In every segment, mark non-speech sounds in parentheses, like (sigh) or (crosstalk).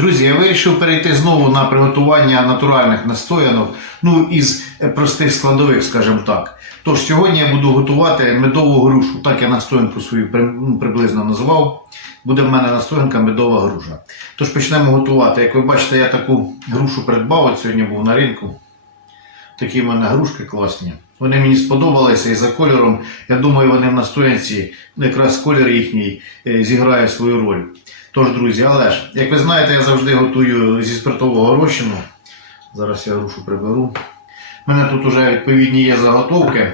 Друзі, я вирішив перейти знову на приготування натуральних настоянок, ну із е, простих складових, скажімо так. Тож сьогодні я буду готувати медову грушу. Так я настоянку свою ну, приблизно назвав. Буде в мене настоянка медова груша. Тож почнемо готувати. Як ви бачите, я таку грушу придбав. От сьогодні був на ринку. Такі в мене грушки класні. Вони мені сподобалися і за кольором. Я думаю, вони в настоянці, якраз колір їхній е, зіграє свою роль. Тож, друзі, але ж, як ви знаєте, я завжди готую зі спиртового розчину. Зараз я грушу приберу. У мене тут вже відповідні є заготовки.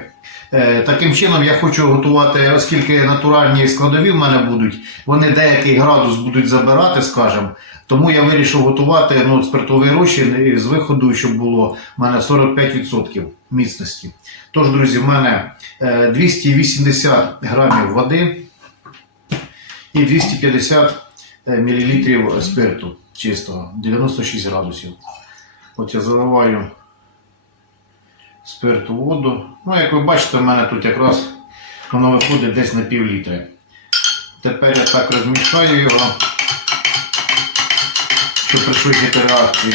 Е, таким чином я хочу готувати, оскільки натуральні складові в мене будуть, вони деякий градус будуть забирати, скажімо. Тому я вирішив готувати ну, спиртовий розчин з виходу, щоб було в мене 45% міцності. Тож, друзі, в мене е, 280 грамів води і 250 мл спирту чистого, 96 градусів. От я заливаю спирт у воду. Ну, як ви бачите, в мене тут якраз воно виходить десь на пів літри. Тепер я так розмішаю його, щоб пришвидшити реакцію.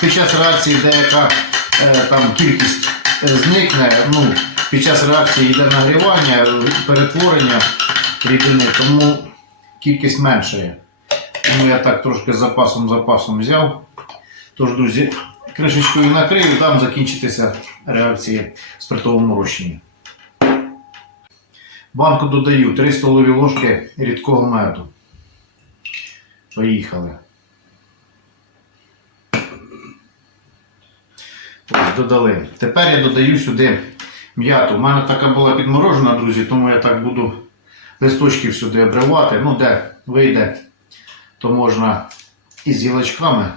Під час реакції деяка е, там кількість е, зникне. Ну, під час реакції йде нагрівання, е, перетворення рідини, тому кількість меншає. Тому я так трошки з запасом запасом взяв. Тож, друзі, кришечкою накрию, там закінчитися реакції в спиртовому розчині. Банку додаю 3 столові ложки рідкого меду. Поїхали. Ось додали. Тепер я додаю сюди м'яту. У мене така була підморожена, друзі, тому я так буду листочків сюди обривати. Ну, де вийде, то можна і з гілочками.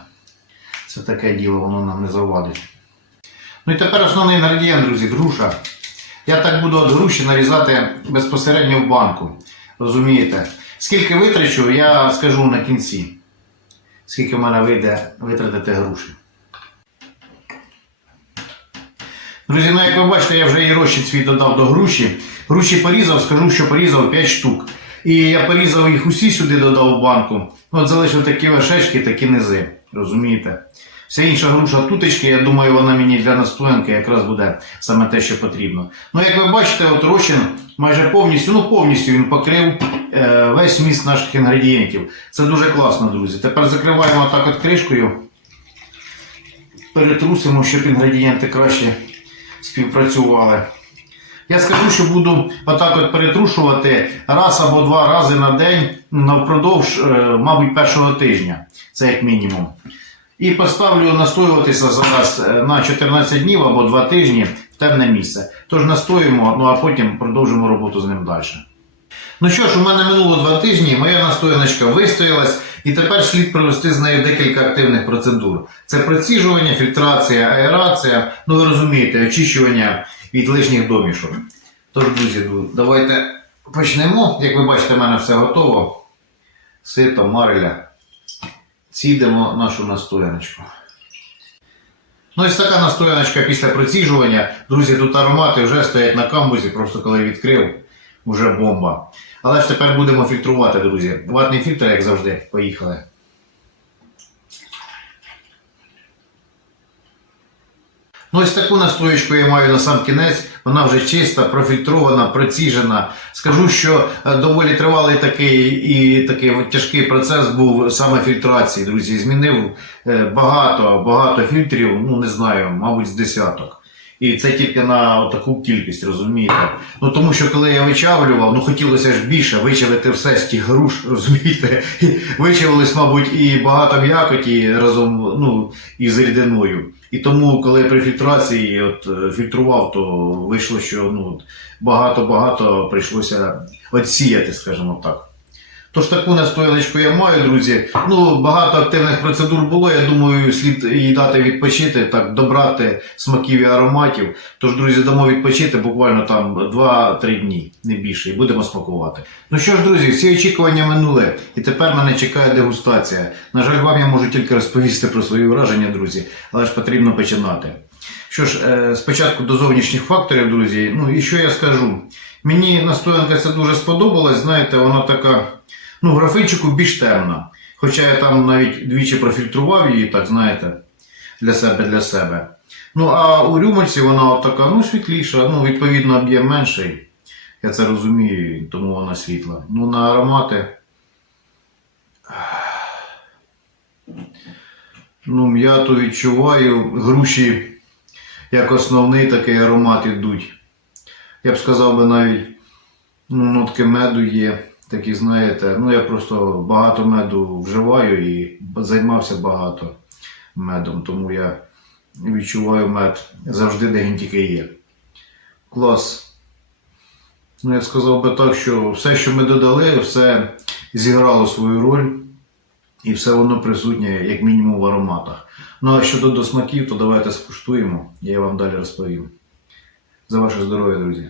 Це таке діло, воно нам не завадить. Ну і тепер основний інгредієнт, друзі, груша. Я так буду від груші нарізати безпосередньо в банку. Розумієте? Скільки витрачу, я скажу на кінці. Скільки в мене вийде витратити груші. Друзі, ну як ви бачите, я вже і розчин свій додав до груші. Груші порізав, скажу, що порізав 5 штук. І я порізав їх усі сюди додав в банку. Ну, От залишив такі вершечки, такі низи. Розумієте? Вся інша груша тутечки, я думаю, вона мені для настоянки якраз буде саме те, що потрібно. Ну, як ви бачите, от розчин майже повністю, ну повністю він покрив е, весь вміст наших інгредієнтів. Це дуже класно, друзі. Тепер закриваємо так от кришкою. Перетрусимо, щоб інгредієнти краще співпрацювали. Я скажу, що буду отак от перетрушувати раз або два рази на день ну, впродовж, е, мабуть, першого тижня. Це як мінімум. І поставлю настоюватися зараз е, на 14 днів або 2 тижні в темне місце. Тож настоїмо, ну а потім продовжимо роботу з ним далі. Ну що ж, у мене минуло 2 тижні, моя настояночка вистоялась, і тепер слід провести з нею декілька активних процедур. Це проціжування, фільтрація, аерація, ну ви розумієте, очищування від лишніх домішок. Тож, друзі, давайте почнемо. Як ви бачите, в мене все готово. Сито, мареля. Цідемо нашу настояночку. Ну, ось така настояночка після проціжування. Друзі, тут аромати вже стоять на камбузі, просто коли відкрив, вже бомба. Але ж тепер будемо фільтрувати, друзі. Ватний фільтр, як завжди, поїхали. Ну, ось таку настоєчку я маю на сам кінець. Вона вже чиста, профільтрована, проціжена. Скажу, що е, доволі тривалий такий і такий тяжкий процес був саме фільтрації, друзі. Змінив е, багато, багато фільтрів, ну не знаю, мабуть, з десяток. І це тільки на таку кількість, розумієте? Ну тому що коли я вичавлював, ну хотілося ж більше вичавити все з тих груш, (laughs) розумієте? І Вичавилось, мабуть, і багато м'якоті разом ну, із рідиною. І тому, коли при фільтрації от, е, фільтрував, то вийшло, що ну, багато-багато прийшлося відсіяти, скажімо так. Тож таку настояночку я маю, друзі. Ну, багато активних процедур було. Я думаю, слід їй дати відпочити, так, добрати смаків і ароматів. Тож, друзі, дамо відпочити буквально там 2-3 дні, не більше, і будемо смакувати. Ну що ж, друзі, всі очікування минули, і тепер мене чекає дегустація. На жаль, вам я можу тільки розповісти про свої враження, друзі, але ж потрібно починати. Що ж, е, спочатку до зовнішніх факторів, друзі. Ну і що я скажу? Мені настоянка це дуже сподобалась. Знаєте, вона така, ну, графинчику більш темна. Хоча я там навіть двічі профільтрував її, так знаєте, для себе, для себе. Ну, а у рюмочці вона така, ну, світліша, ну, відповідно, об'єм менший. Я це розумію, тому вона світла. Ну, на аромати. Ну, м'яту відчуваю, груші як основний такий аромат ідуть. Я б сказав би навіть ну, нотки меду є. Такі, знаєте, ну я просто багато меду вживаю і займався багато медом, тому я відчуваю мед завжди, де він тільки є. Клас. Ну, я сказав би так, що все, що ми додали, все зіграло свою роль, і все воно присутнє, як мінімум, в ароматах. Ну а щодо до смаків, то давайте скуштуємо, я вам далі розповім. За ваше здоров'я, друзі.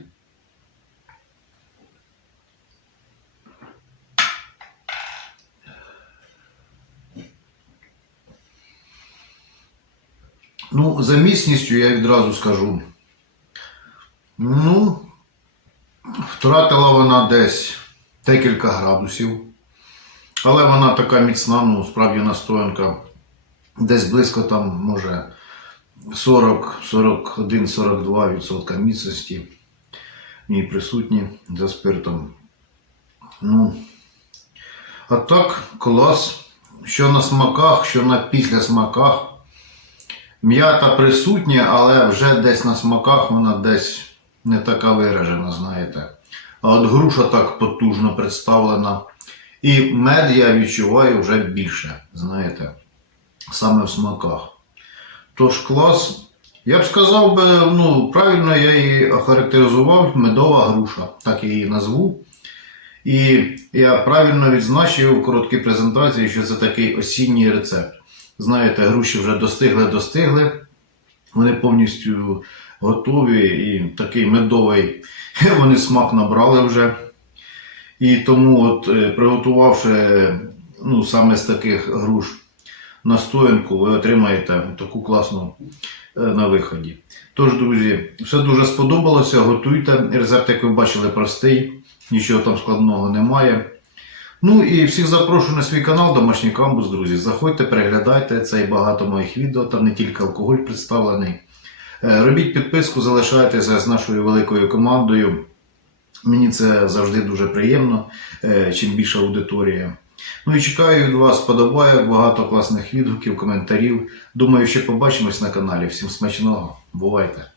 Ну, за міцністю я відразу скажу. Ну, втратила вона десь декілька градусів. Але вона така міцна, ну, справді настоянка десь близько там, може, 40, 41, 42 відсотка міцності в присутні за спиртом. Ну, а так, клас. Що на смаках, що на післясмаках. М'ята присутня, але вже десь на смаках вона десь не така виражена, знаєте. А от груша так потужно представлена. І мед я відчуваю вже більше, знаєте, саме в смаках. Тож клас. Я б сказав би, ну, правильно я її охарактеризував медова груша, так я її назву. І я правильно відзначив у короткій презентації, що це такий осінній рецепт. Знаєте, груші вже достигли, достигли. Вони повністю готові і такий медовий, (laughs) вони смак набрали вже. І тому, от, е, приготувавши ну, саме з таких груш настоянку, ви отримаєте таку класну е, на виході. Тож, друзі, все дуже сподобалося. Готуйте. Рецепт, як ви бачили, простий, нічого там складного немає. Ну і всіх запрошую на свій канал Домашній Камбус, друзі. Заходьте, переглядайте це і багато моїх відео, там не тільки алкоголь представлений. Е, Робіть підписку, залишайтеся з нашою великою командою. Мені це завжди дуже приємно, е, чим більша аудиторія. Ну і чекаю від вас подобайок, багато класних відгуків, коментарів. Думаю, ще побачимось на каналі. Всім смачного. Бувайте!